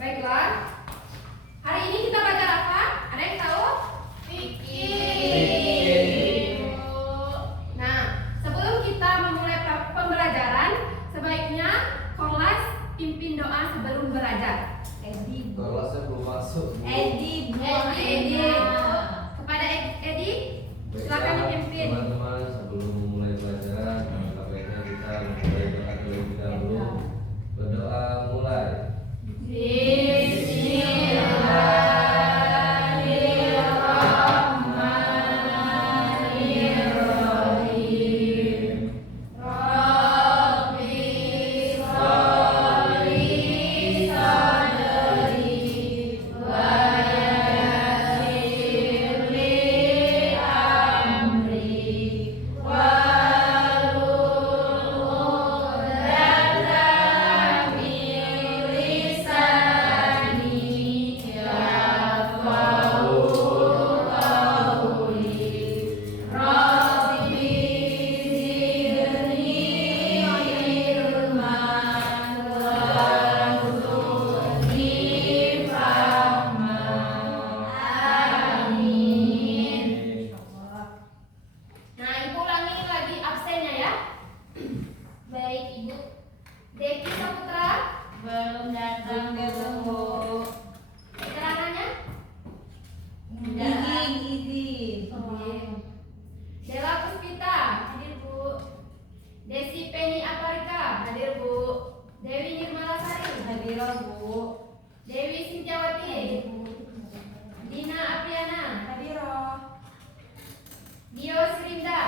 Baiklah. Hari ini kita belajar apa? Ada yang tahu? Fikih. Nah, sebelum kita memulai pembelajaran, sebaiknya kelas pimpin doa sebelum belajar. Edi. Kelasnya belum masuk. Edi. Kepada Edi, silakan dipimpin. Teman-teman, sebelum memulai pelajaran, alangkah baiknya kita memulai doa terlebih dahulu. Berdoa mulai. Nah, Ibu ulangi lagi absennya ya. Baik, Ibu. Deki Saputra Belum datang ketemu. keterangannya? Gigi. Dela Puspita hadir, Bu. Desi Penny Aparika hadir, Bu. Dewi Nirmalasari Hadir, Bu. Dewi Sintiawati, Dina Apriana, Hadir. Dio Srinda,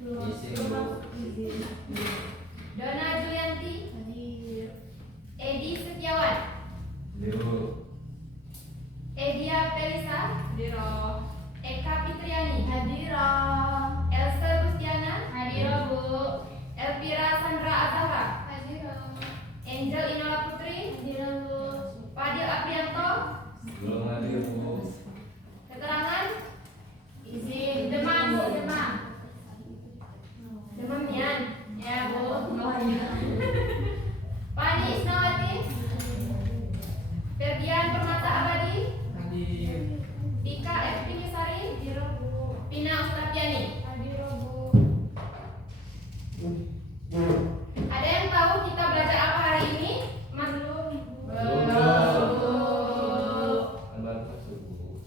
Isi dulu. Dona Julianti, Hadir. Edi Setiawan, Dulu. Edia Pelisa, Hadir. Eka Fitriani, Hadir. Elsa Gustiana, Hadir, Bu. Elvira Sandra Azahra, Hadir. Angel Inola Putri, Hadir, Bu. Fadil Aprianto. Belum hadir, Bu. Keterangan Izin. Demam, Bu. Demam. Demam Mian, Ya, Bu. Pani Isnawati, Ferdian Permata Abadi, Hadir. Dika F. Pinisari, Hadir, Bu. Pina Ustapiani. Hadir, Bu. Ada yang tahu kita belajar apa hari ini? Belum. Belum. Belum. Kan baru masuk, Bu.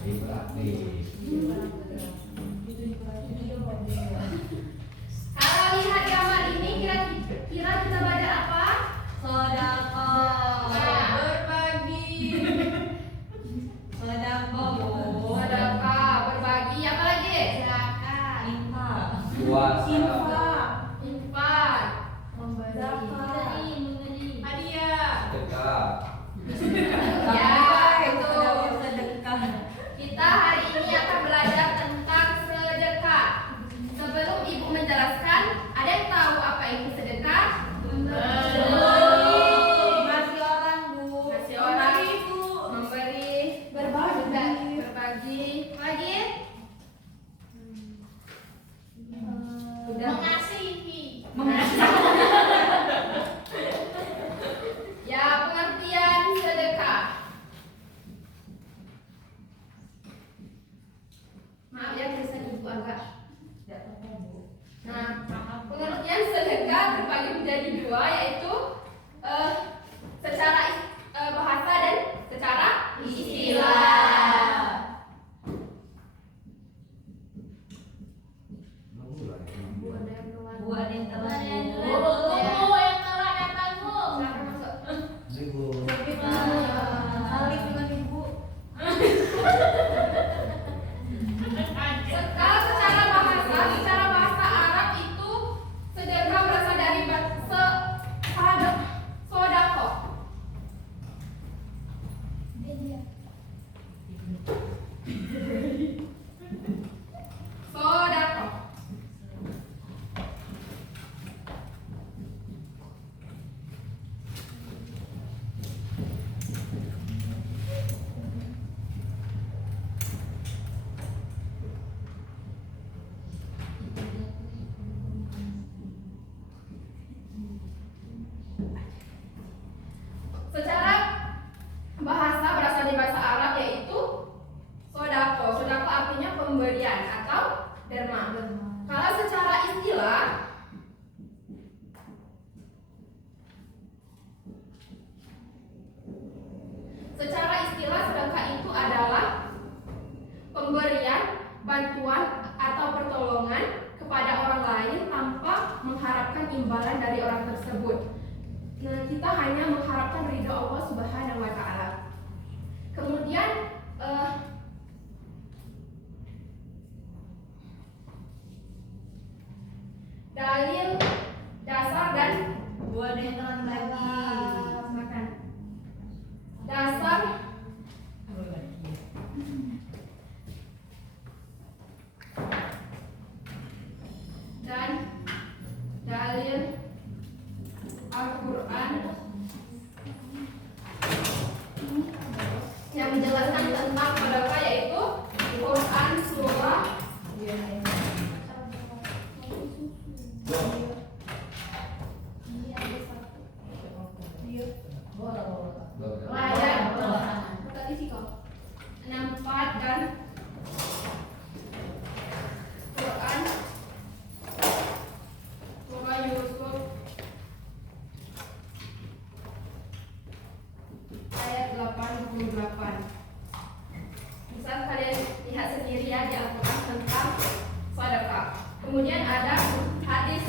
Ini praktis. Kalau lihat gambar ini kira-kira kita belajar apa? Sedekah. Berbagi. Sedekah, Bu. Sedekah, berbagi, apa lagi? Zakat. Infak. Puasa. Infak. Zakat. Hadiah. Sedekah. Ya, itu betul. sedekah. Kita hari ini akan belajar tentang sedekah. Sebelum Ibu menjelaskan, ada yang tahu apa itu sedekah? Masih orang, Bu. Kasih orang, Ibu. memberi, Berbagi. berbagi, lagi? Sudah. Mengasihi. Ya, pengertian sedekah. Maaf ya, tulisan Ibu agak. Nah, pengertian sedekah terbagi menjadi dua, yaitu secara bahasa dan secara istilah. Bu, ada yang telah. Silakan masuk. Ini, Bu. Alif dengan Ibu. Kalau secara bahasa Arab itu pemberian atau derma. Kalau secara istilah, sedekah itu adalah pemberian, bantuan atau pertolongan kepada orang lain tanpa mengharapkan imbalan dari orang tersebut. Nah, kita hanya mengharapkan ridho Allah Subhanahu wa taala. Kemudian dalil dasar dan Boleh terang lagi. makan. Dasar dan dalil Al-Quran yang menjelaskan tentang sedekah, yaitu Quran surah ayat 64 dan Quran surah Yusuf ayat 88. Bisa kalian lihat sendiri ya di Al-Quran tentang sedekah. Kemudian ada hadis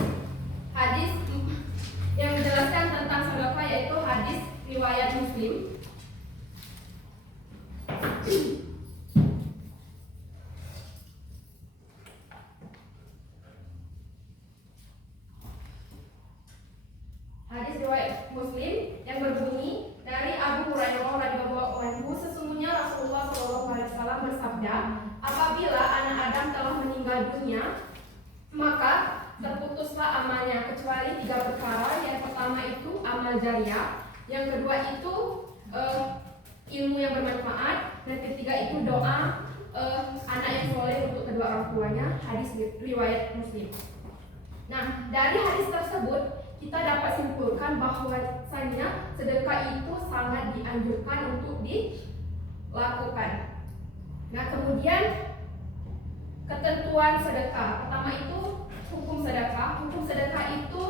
yang menjelaskan tentang sedekah, yaitu hadis riwayat Muslim. Hadis riwayat Muslim yang berbunyi dari Abu Hurairah radhiyallahu anhu, sesungguhnya Rasulullah SAW bersabda, apabila anak Adam telah meninggal dunia, maka terputuslah amalnya kecuali 3 perkara. Yang pertama itu amal jariah, yang kedua itu ilmu yang bermanfaat, dan ketiga itu doa anak yang soleh untuk kedua orang tuanya. Hadis riwayat Muslim. Nah, dari hadis tersebut kita dapat simpulkan bahwasanya sedekah itu sangat dianjurkan untuk dilakukan. Nah, kemudian ketentuan sedekah. Pertama itu hukum sedekah. Hukum sedekah itu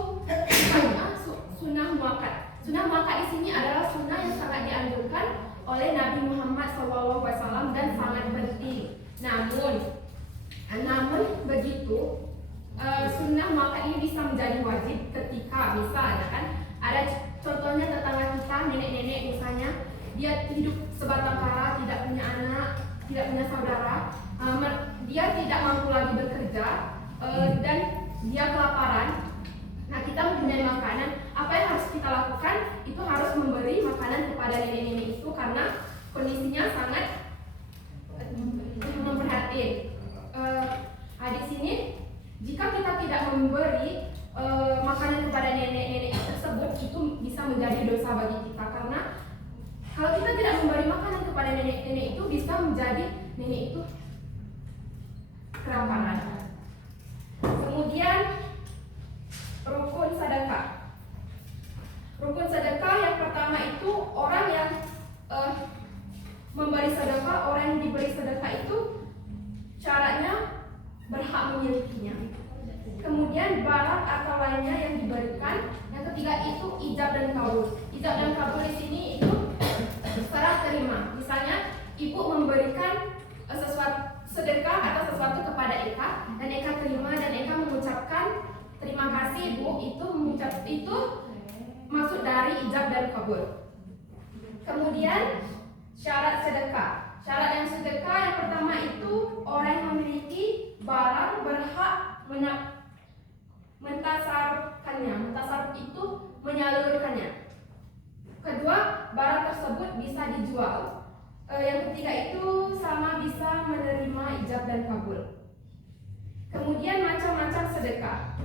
hanya sunnah muakkad. Sunnah muakkad di sini adalah sunnah yang sangat dianjurkan oleh Nabi Muhammad SAW dan sangat penting. Namun begitu, sunnah muakkad ini bisa menjadi wajib ketika misalnya kan ada contohnya tetangga kita, nenek-nenek misalnya, dia hidup sebatang kara, tidak punya anak, tidak punya saudara, dia tidak mampu lagi bekerja, dan dia kelaparan. Nah, kita mempunyai makanan, apa yang harus kita lakukan? Itu harus memberi makanan kepada nenek-nenek itu karena kondisinya sangat memprihatin. Di sini, jika kita tidak memberi makanan kepada nenek-nenek tersebut, itu bisa menjadi dosa bagi kita, karena kalau kita tidak memberi makanan kepada nenek-nenek itu, bisa menjadi nenek itu kelaparan. Kemudian rukun sedekah. Rukun sedekah yang pertama itu orang yang memberi sedekah, orang yang diberi sedekah itu syaratnya berhak memilikinya. Kemudian barang atau lainnya yang diberikan. Yang ketiga itu ijab dan kabul. Ijab dan kabul di sini itu serah terima. Misalnya ibu memberikan sesuatu sedekah atau sesuatu kepada Eka, dan Eka terima dan Eka mengucapkan terima kasih Bu, itu maksud dari ijab dan kabul. Kemudian syarat sedekah. Syarat yang sedekah yang pertama itu orang yang memiliki barang berhak mentasarufkannya. Mentasaruf itu menyalurkannya. Kedua, barang tersebut bisa dijual. Yang ketiga itu sama bisa menerima ijab dan kabul. Kemudian macam-macam sedekah.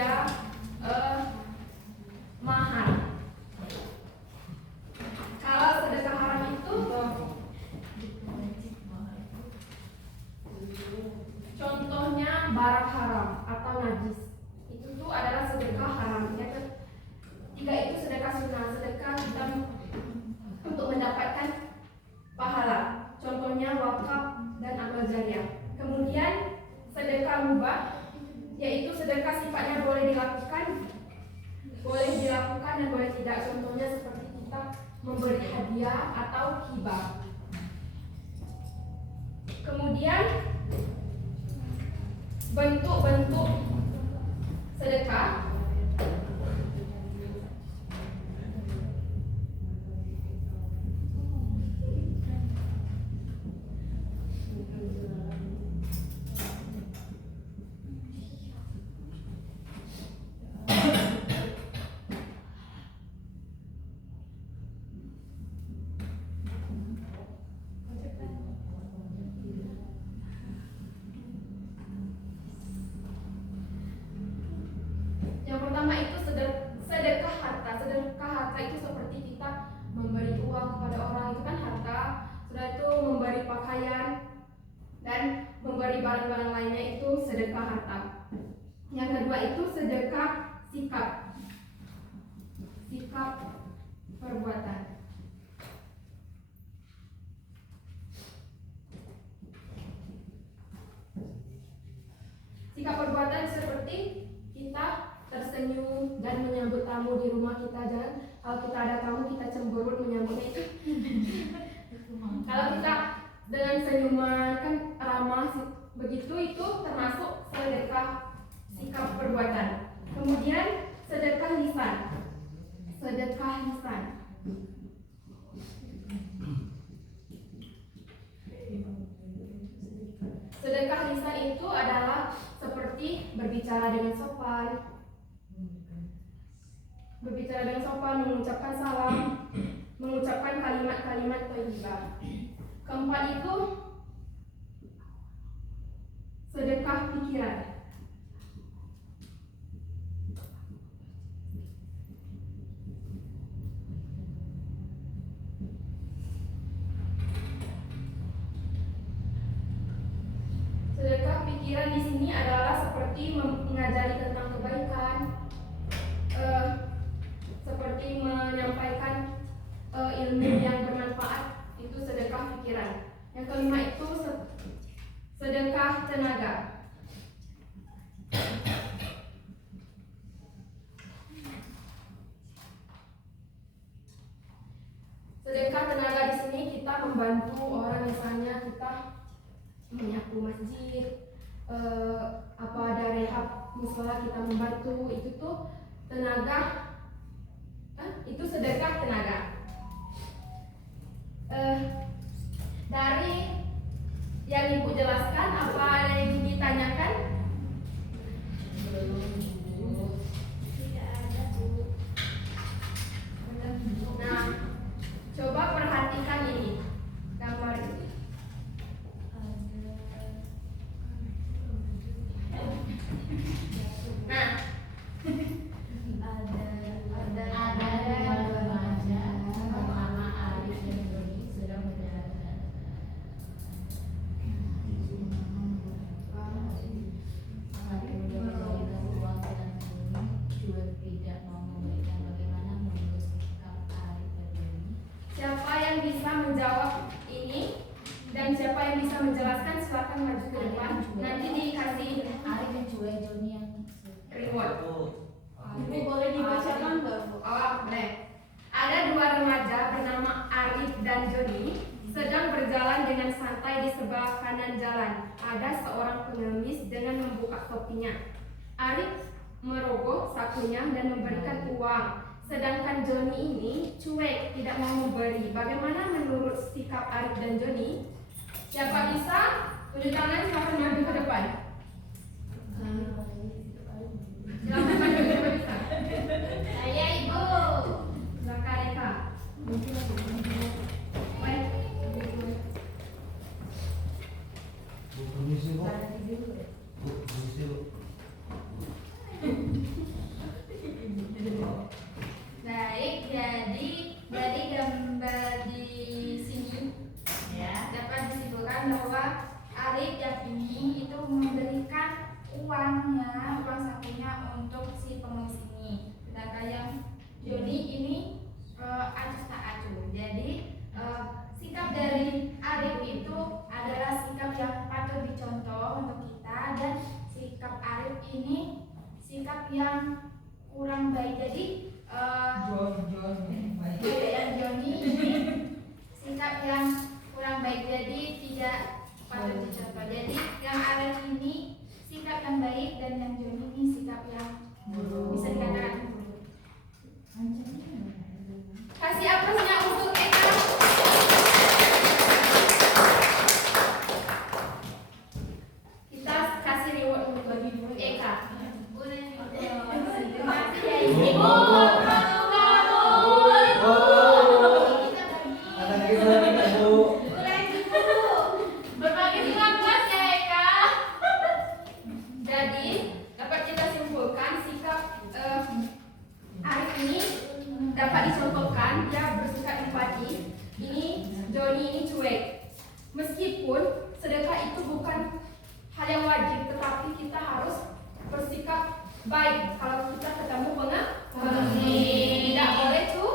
dia mahal. Kalau sedekah haram itu contohnya barang haram atau najis. Itu tuh adalah sedekah haram. Yang ketiga itu sedekah sunnah, sedekah kita untuk mendapatkan pahala. Contohnya wakaf dan amal jariah. Kemudian sedekah mubah, yaitu sedekah sifatnya boleh dilakukan dan boleh tidak. Contohnya seperti kita memberi hadiah atau hibah. Kemudian bentuk-bentuk sedekah yang pertama itu sedekah harta. Sedekah harta itu seperti kita memberi uang kepada orang, itu kan harta. Sudah itu memberi pakaian dan memberi barang-barang lainnya, itu sedekah harta. Yang kedua itu sedekah sikap perbuatan. Sikap perbuatan seperti kita tersenyum dan menyambut tamu di rumah kita. Jangan kalau kita ada tamu kita cemberut menyambutnya itu. Kalau kita dengan senyuman kan ramah begitu, itu termasuk sedekah sikap perbuatan. Kemudian sedekah lisan. Sedekah lisan itu adalah seperti berbicara dengan sopan, mengucapkan salam, mengucapkan kalimat-kalimat thayyibah. Keempat itu sedekah pikiran. Sedekah pikiran di sini adalah seperti mengajari tentang kebaikan, seperti menyampaikan ilmu yang bermanfaat, itu sedekah pikiran. Yang kelima itu sedekah tenaga. Sedekah tenaga di sini kita membantu orang, misalnya kita menyapu masjid, apa ada rehab musola kita membantu, itu tuh tenaga, itu sedekah tenaga. Dari yang ibu jelaskan, apa ada yang ditanyakan? Nah, coba perhatikan ini gambar ini. Nah, siapa yang bisa menjawab ini dan siapa yang bisa menjelaskan silakan maju ke depan. Nanti dikasih reward. Ibu boleh dibacakan nggak, Bu? Oh, boleh. Ada dua remaja bernama Arif dan Joni sedang berjalan dengan santai di sebelah kanan jalan. Ada seorang pengemis dengan membuka topinya. Arif merogoh sakunya dan memberikan uang. Sedangkan Joni ini cuek, tidak mau memberi. Bagaimana menurut sikap Arif dan Joni? Siapa bisa? Tunjuk tangan, silakan maju ke depan. Silakan maju ke depan bisa. Saya Ibu. Silakan Eka. Baik. Bu, permisi Bu. Bu, permisi Bu. mana uang sakunya untuk si pengemis ini. Sedangkan yang Joni ini acuh tak acuh. Jadi sikap dari Arif itu adalah sikap yang patut dicontoh untuk kita, dan sikap Arif ini sikap yang kurang baik. Jadi yang Joni ini sikap yang kurang baik, jadi tidak patut dicontoh. Jadi yang Arif ini sikap yang baik, dan yang Joni ini sikap yang bisa dikatakan buruk. Kasih aplausnya untuk Eka. Kita kasih reward untuk Eka. Terima kasih ya Ibu. Berbagi terima kasih ya Eka. Jadi dapat kita simpulkan sikap Arif ini dapat dicontohkan, dia bersikap empati. Ini Joni ini cuek. Meskipun sedekah itu bukan hal yang wajib, tetapi kita harus bersikap baik kalau kita ketemu pengemis. Tidak boleh cuek.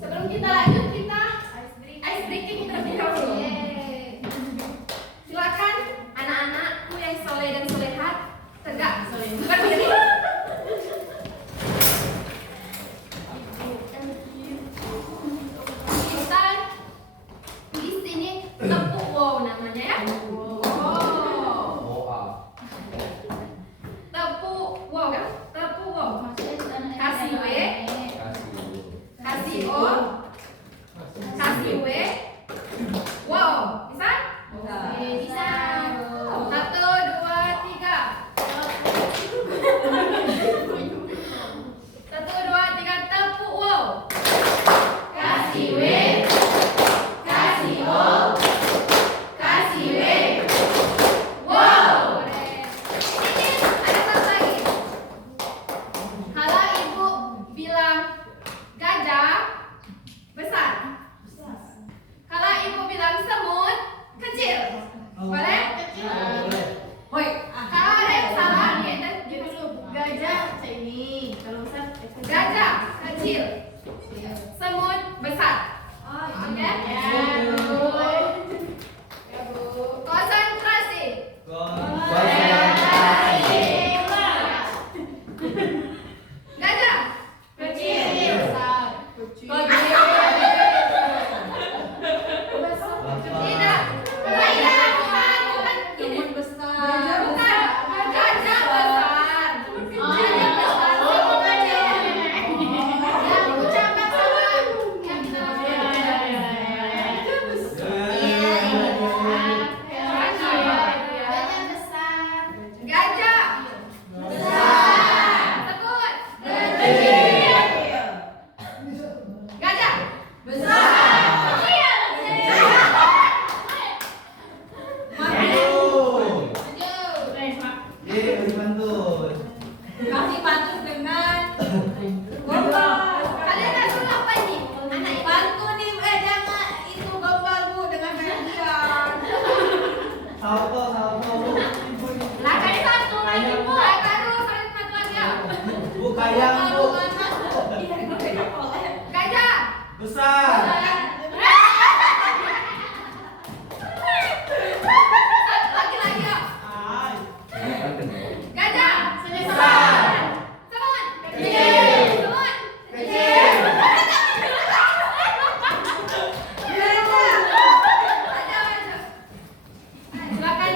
Sebelum kita lanjut, kita ice breaking terlebih dahulu. Silakan anak-anakku yang soleh dan solehat tegak berdiri. Kita di sini tepuk wow namanya ya. Wow. Tepuk wow kan? Tepuk wow. Kasih W, kasih O, kasih W. Wow, bisa? Bisa. 1, 2, 3. 1, 2, 3, tepuk wow. Kasih W, kasih O, kasih W. Wow. Ini ada satu lagi. Kalau ibu bilang gajah, besar. Kalau ibu bilang semut, kecil. Boleh? Woi, kalau ada yang salah, dan gajah ini. Kalau besar, gajah kecil, semut besar. Oke? Ya, Bu. Konsentrasi. Gajah kecil, besar. Tidak. Bukan gini. Bukan. Gajah besar. Gajah besar. Semut kecil. Yang ucapkan sama yang kita gajah besar. Gajah besar. Sebut. Gajah besar. Kasih pantun dengan Kalian tak suruh apa ini? Anak ini. pantun nih, jangan itu gombal Bu dengan hadiah. Lakai satu lagi Bu. Lakai dulu satu lagi ya. Gajah Besar. satu lagi ya. Gajah besar. Semut kecil. Semut kecil. Silakan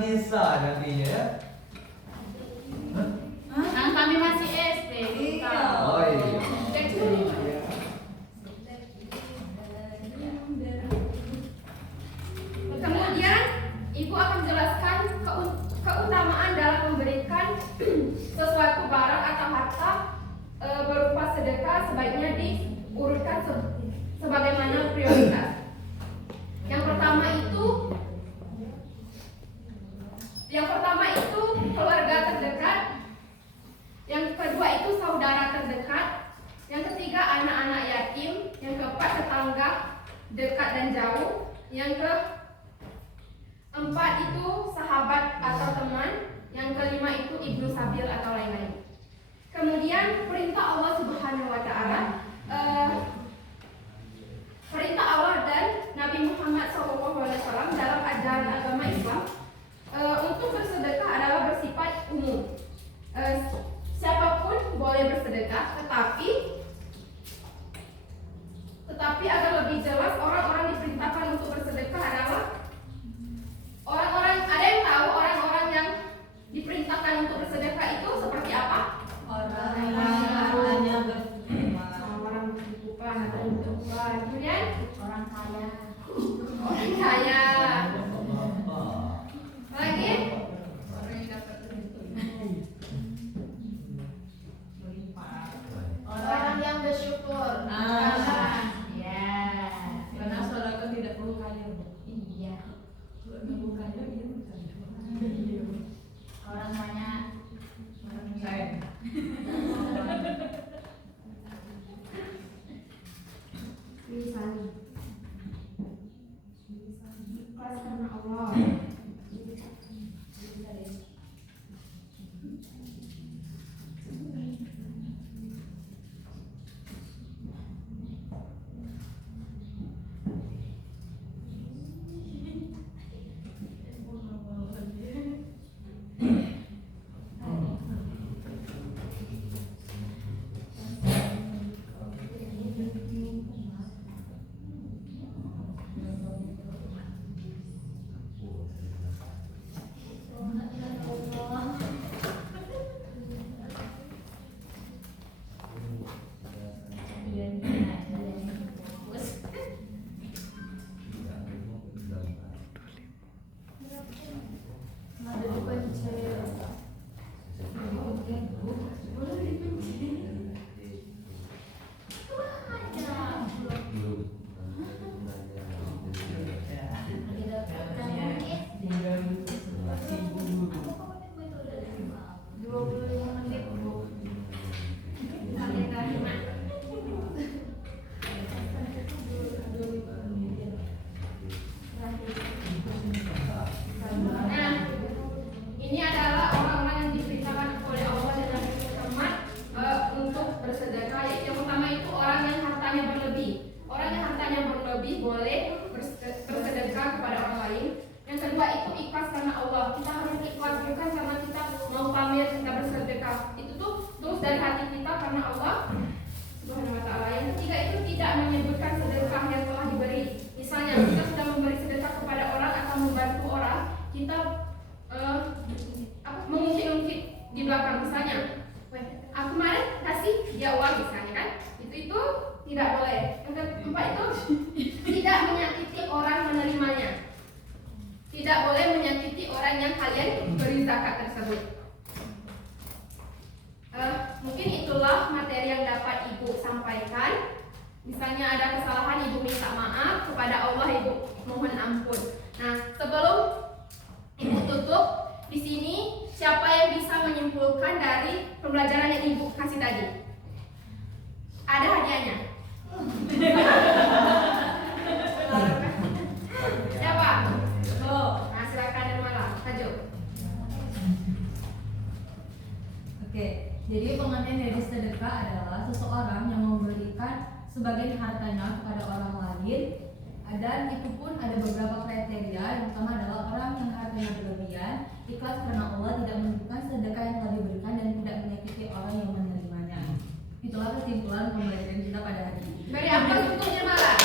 bisa nantinya ya. Kan kami masih SD. Iya. Oh iya. Kemudian ibu akan jelaskan keutamaan dalam memberikan sesuatu barang atau harta berupa sedekah, sebaiknya diurutkan sebagaimana prioritas. Yang pertama itu keluarga terdekat, yang kedua itu saudara terdekat, yang ketiga anak-anak yatim, yang keempat tetangga dekat dan jauh, yang keempat itu sahabat atau teman, yang kelima itu ibnu sabil atau lain-lain. Kemudian perintah Allah Subhanahu wa taala, perintah Allah dan Nabi Muhammad SAW dalam ajaran agama Islam untuk bersedekah adalah bersifat umum. Siapapun boleh bersedekah, tetapi agar lebih jelas orang-orang diperintahkan untuk bersedekah adalah orang-orang, ada yang tahu orang-orang yang diperintahkan untuk bersedekah itu seperti apa? Orang hanya Orang berkecukupan atau berkecukupan. Kemudian Orang kaya. orang kaya. Lagi Orang yang bersyukur. Ya. karena saudara tidak perlu kaya. Iya. Perlu kaya dia bukan. Orang banyak. Saya. misalnya ikhlas karena Allah. Dari hati kita karena Allah Subhanahu wa taala. Yang ketiga itu tidak menyebutkan sedekah yang telah diberi. Misalnya kita sudah memberi sedekah kepada orang atau membantu orang, kita mengungkit-ungkit di belakang. Misalnya, aku kemarin kasih dia uang misalnya kan, itu tidak boleh. Yang keempat itu tidak menyakiti orang menerimanya. Tidak boleh menyakiti orang yang kalian beri zakat tersebut. Mungkin itulah materi yang dapat Ibu sampaikan. Misalnya ada kesalahan, Ibu minta maaf kepada Allah, Ibu mohon ampun. Nah, sebelum Ibu tutup, di sini siapa yang bisa menyimpulkan dari pembelajaran yang Ibu kasih tadi? Ada hadiahnya. Siapa? Nah, silakan dan malam. Maju. Oke, jadi pengertian dari sedekah adalah seseorang yang memberikan sebagian hartanya kepada orang lain, dan itu pun ada beberapa kriteria. Yang pertama adalah orang yang hartanya berlebihan, ikhlas karena Allah, tidak menunjukkan sedekah yang telah diberikan, dan tidak menyakiti orang yang menerimanya. Itulah kesimpulan pembelajaran kita pada hari ini. Beri apa untuknya malam?